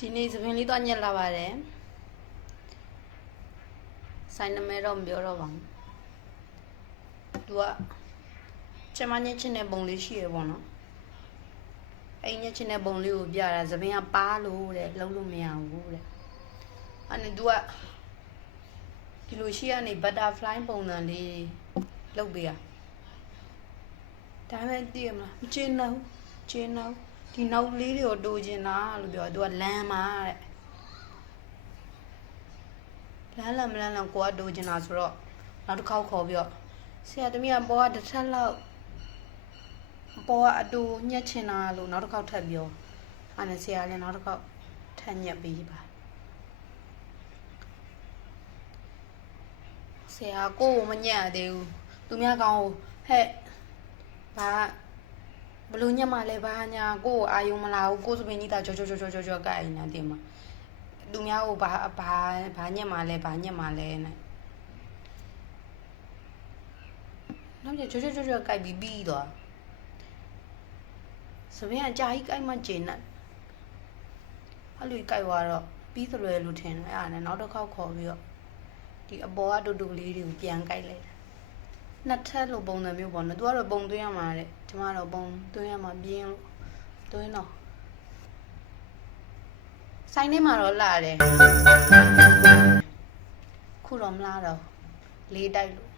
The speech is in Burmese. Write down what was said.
ဒီနေ့သပင်လေးတော့ညက်လာပါတယ်ဆိုင်နမဲတော့မပြောတော့ပါဘူးသူကကျမညက်ချင်တဲ့ပုံလေးရှိရပေါ့နော်အဲ့ညက်ချင်တဲ့ပုံလေးကိုပြတာသပင်ကပါလို့တဲ့လုံးလို့မရဘူးတဲ့အဲ့နဲ့သူကဒီလိုရှိရနေ butterfly ပုံစံလေးလုပ်ပေးရဒါမဲ့သိရမလားမကျင်းတော့ဒီနောက်လေးတွေကိုတိုးချင်တာလို့ပြောသူကလမ်းမှာတဲ့လမ်းမလမ်းကိုကတိုးချင်တာဆိုတော့နောက်တစ်ခေါက်ခေါ်ပြီးတော့ဆရာသမီးကပေါ်ကတစ်ထက်လောက်ပေါ်ကအတူညက်ချင်တာလို့နောက်တစ်ခေါက်ထပ်ပြောအဲ့နဲ့ဆရာလည်းနောက်တစ်ခေါက်ထပ်ညက်ပေးပါဆရာကိုမညက်သေးဘူးသူများကောင်းဟဲ့ဘာဘလို့ညက်မှလဲဘာညာကိုအာယုံမလာဘူးကိုစပင်းကြီးတာကြောကိုက်နေတာတင်မှာသူများကိုဘာညက်မှလဲဘာညက်မှလဲနဲ့နောက်ကျကြောကိုက်ပြီးသွားစပင်းအကြာကြီးကိုက်မှကျင်နဲ့အဲ့လိုကိုက်သွားတော့ပြီးသလွယ်လို့ထင်တယ်အဲ့ဒါနဲ့နောက်တစ်ခေါက်ခေါ်ပြီးတော့ဒီအပေါ်ကတူလေးတွေကိုပြန်ကိုက်လိုက်တာနှစ်ထပ်လိုပုံစံမျိုးပေါ့နော်သူကတော့ပုံသွင်းရမှာတဲ့ကျမတော့ပုံသွင်းရမှာပြင်းလို့သွင်းတော့ဆိုင်ထဲမှာတော့လာတယ်ခုတော့မလာတော့လေးတိုက်လို့